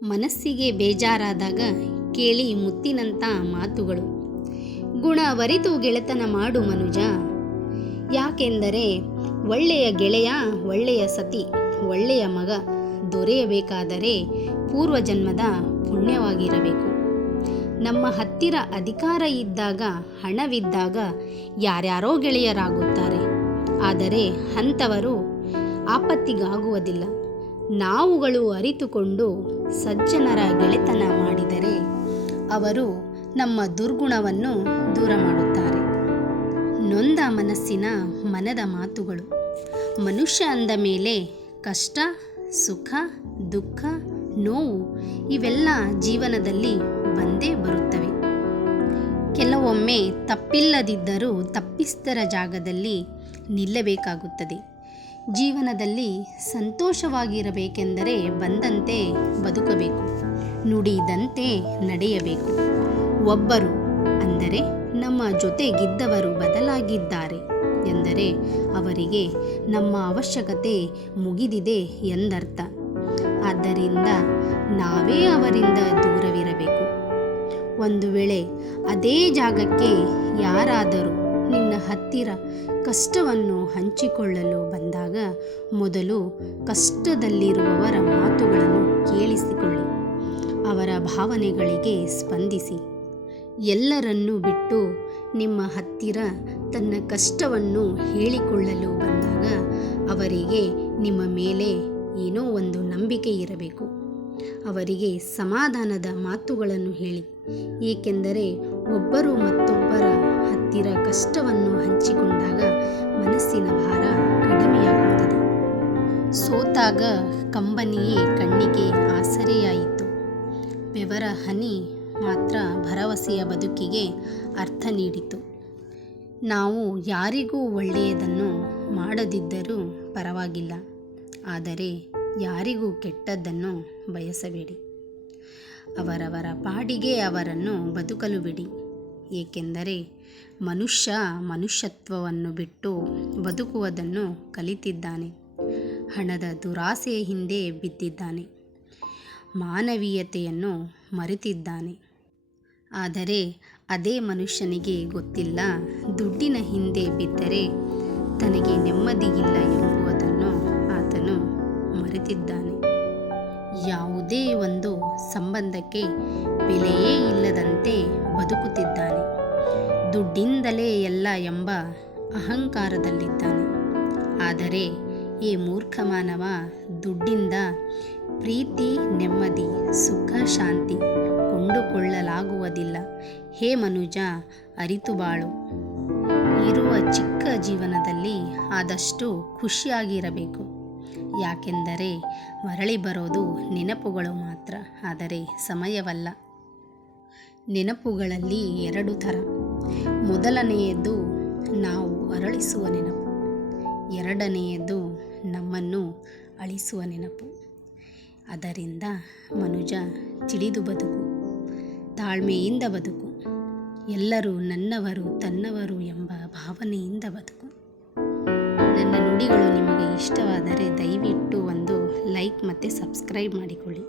ಮನಸ್ಸಿಗೆ ಬೇಜಾರಾದಾಗ ಕೇಳಿ ಮುತ್ತಿನಂಥ ಮಾತುಗಳು. ಗುಣವರಿತು ಗೆಳೆತನ ಮಾಡು ಮನುಜ. ಯಾಕೆಂದರೆ ಒಳ್ಳೆಯ ಗೆಳೆಯ, ಒಳ್ಳೆಯ ಸತಿ, ಒಳ್ಳೆಯ ಮಗ ದೊರೆಯಬೇಕಾದರೆ ಪೂರ್ವಜನ್ಮದ ಪುಣ್ಯವಾಗಿರಬೇಕು. ನಮ್ಮ ಹತ್ತಿರ ಅಧಿಕಾರ ಇದ್ದಾಗ, ಹಣವಿದ್ದಾಗ ಯಾರ್ಯಾರೋ ಗೆಳೆಯರಾಗುತ್ತಾರೆ. ಆದರೆ ಅಂಥವರು ಆಪತ್ತಿಗಾಗುವುದಿಲ್ಲ. ನಾವುಗಳು ಅರಿತುಕೊಂಡು ಸಜ್ಜನರ ಗೆಳೆತನ ಮಾಡಿದರೆ ಅವರು ನಮ್ಮ ದುರ್ಗುಣವನ್ನು ದೂರ ಮಾಡುತ್ತಾರೆ. ನೊಂದ ಮನಸ್ಸಿನ ಮನದ ಮಾತುಗಳು. ಮನುಷ್ಯ ಅಂದ ಮೇಲೆ ಕಷ್ಟ, ಸುಖ, ದುಃಖ, ನೋವು ಇವೆಲ್ಲ ಜೀವನದಲ್ಲಿ ಬಂದೇ ಬರುತ್ತವೆ. ಕೆಲವೊಮ್ಮೆ ತಪ್ಪಿಲ್ಲದಿದ್ದರೂ ತಪ್ಪಿಸ್ತರ ಜಾಗದಲ್ಲಿ ನಿಲ್ಲಬೇಕಾಗುತ್ತದೆ. ಜೀವನದಲ್ಲಿ ಸಂತೋಷವಾಗಿರಬೇಕೆಂದರೆ ಬಂದಂತೆ ಬದುಕಬೇಕು, ನುಡಿದಂತೆ ನಡೆಯಬೇಕು. ಒಬ್ಬರು ಅಂದರೆ ನಮ್ಮ ಜೊತೆಗಿದ್ದವರು ಬದಲಾಗಿದ್ದಾರೆ ಎಂದರೆ ಅವರಿಗೆ ನಮ್ಮ ಅವಶ್ಯಕತೆ ಮುಗಿದಿದೆ ಎಂದರ್ಥ. ಆದ್ದರಿಂದ ನಾವೇ ಅವರಿಂದ ದೂರವಿರಬೇಕು. ಒಂದು ವೇಳೆ ಅದೇ ಜಾಗಕ್ಕೆ ಯಾರಾದರೂ ನಿನ್ನ ಹತ್ತಿರ ಕಷ್ಟವನ್ನು ಹಂಚಿಕೊಳ್ಳಲು ಬಂದಾಗ ಮೊದಲು ಕಷ್ಟದಲ್ಲಿರುವವರ ಮಾತುಗಳನ್ನು ಕೇಳಿಸಿಕೊಳ್ಳಿ. ಅವರ ಭಾವನೆಗಳಿಗೆ ಸ್ಪಂದಿಸಿ. ಎಲ್ಲರನ್ನೂ ಬಿಟ್ಟು ನಿಮ್ಮ ಹತ್ತಿರ ತನ್ನ ಕಷ್ಟವನ್ನು ಹೇಳಿಕೊಳ್ಳಲು ಬಂದಾಗ ಅವರಿಗೆ ನಿಮ್ಮ ಮೇಲೆ ಏನೋ ಒಂದು ನಂಬಿಕೆ ಇರಬೇಕು. ಅವರಿಗೆ ಸಮಾಧಾನದ ಮಾತುಗಳನ್ನು ಹೇಳಿ. ಏಕೆಂದರೆ ಒಬ್ಬರು ಮತ್ತೊಬ್ಬರ ಹತ್ತಿರ ಕಷ್ಟವನ್ನು ಹಂಚಿಕೊಂಡಾಗ ಮನಸ್ಸಿನ ಭಾರ ಕಡಿಮೆಯಾಗುತ್ತದೆ. ಸೋತಾಗ ಕಂಬನಿಯೇ ಕಣ್ಣಿಗೆ ಆಸರೆಯಾಯಿತು. ಬೆವರ ಹನಿ ಮಾತ್ರ ಭರವಸೆಯ ಬದುಕಿಗೆ ಅರ್ಥ ನೀಡಿತು. ನಾವು ಯಾರಿಗೂ ಒಳ್ಳೆಯದನ್ನು ಮಾಡದಿದ್ದರೂ ಪರವಾಗಿಲ್ಲ, ಆದರೆ ಯಾರಿಗೂ ಕೆಟ್ಟದ್ದನ್ನು ಬಯಸಬೇಡಿ. ಅವರವರ ಪಾಡಿಗೆ ಅವರನ್ನು ಬದುಕಲು ಬಿಡಿ. ಏಕೆಂದರೆ ಮನುಷ್ಯ ಮನುಷ್ಯತ್ವವನ್ನು ಬಿಟ್ಟು ಬದುಕುವುದನ್ನು ಕಲಿತಿದ್ದಾನೆ. ಹಣದ ದುರಾಸೆಯ ಹಿಂದೆ ಬಿದ್ದಿದ್ದಾನೆ. ಮಾನವೀಯತೆಯನ್ನು ಮರೆತಿದ್ದಾನೆ. ಆದರೆ ಅದೇ ಮನುಷ್ಯನಿಗೆ ಗೊತ್ತಿಲ್ಲ, ದುಡ್ಡಿನ ಹಿಂದೆ ಬಿದ್ದರೆ ತನಗೆ ನೆಮ್ಮದಿಯಿಲ್ಲ ಎಂಬುದನ್ನು ಆತನು ಮರೆತಿದ್ದಾನೆ. ಯಾವುದೇ ಒಂದು ಸಂಬಂಧಕ್ಕೆ ಬೆಲೆಯೇ ಇಲ್ಲದಂತೆ ಬದುಕುತ್ತಿದ್ದಾನೆ. ದುಡ್ಡಿಂದಲೇ ಎಲ್ಲ ಎಂಬ ಅಹಂಕಾರದಲ್ಲಿದ್ದಾನೆ. ಆದರೆ ಈ ಮೂರ್ಖ ಮಾನವ ದುಡ್ಡಿಂದ ಪ್ರೀತಿ, ನೆಮ್ಮದಿ, ಸುಖ, ಶಾಂತಿ ಕೊಂಡುಕೊಳ್ಳಲಾಗುವುದಿಲ್ಲ. ಹೇ ಮನುಜ, ಅರಿತು ಬಾಳು. ಇರುವ ಚಿಕ್ಕ ಜೀವನದಲ್ಲಿ ಆದಷ್ಟು ಖುಷಿಯಾಗಿರಬೇಕು. ಯಾಕೆಂದರೆ ಮರಳಿ ಬರೋದು ನೆನಪುಗಳು ಮಾತ್ರ, ಆದರೆ ಸಮಯವಲ್ಲ. ನೆನಪುಗಳಲ್ಲಿ ಎರಡು ಥರ. ಮೊದಲನೆಯದು ನಾವು ಅರಳಿಸುವ ನೆನಪು. ಎರಡನೆಯದು ನಮ್ಮನ್ನು ಅಳಿಸುವ ನೆನಪು. ಅದರಿಂದ ಮನುಜ ತಿಳಿದು ಬದುಕು, ತಾಳ್ಮೆಯಿಂದ ಬದುಕು. ಎಲ್ಲರೂ ನನ್ನವರು, ತನ್ನವರು ಎಂಬ ಭಾವನೆಯಿಂದ ಬದುಕು. ನನ್ನ ನುಡಿಗಳು ನಿಮಗೆ ಇಷ್ಟವಾದರೆ ದಯವಿಟ್ಟು ಒಂದು ಲೈಕ್ ಮತ್ತು ಸಬ್ಸ್ಕ್ರೈಬ್ ಮಾಡಿಕೊಳ್ಳಿ.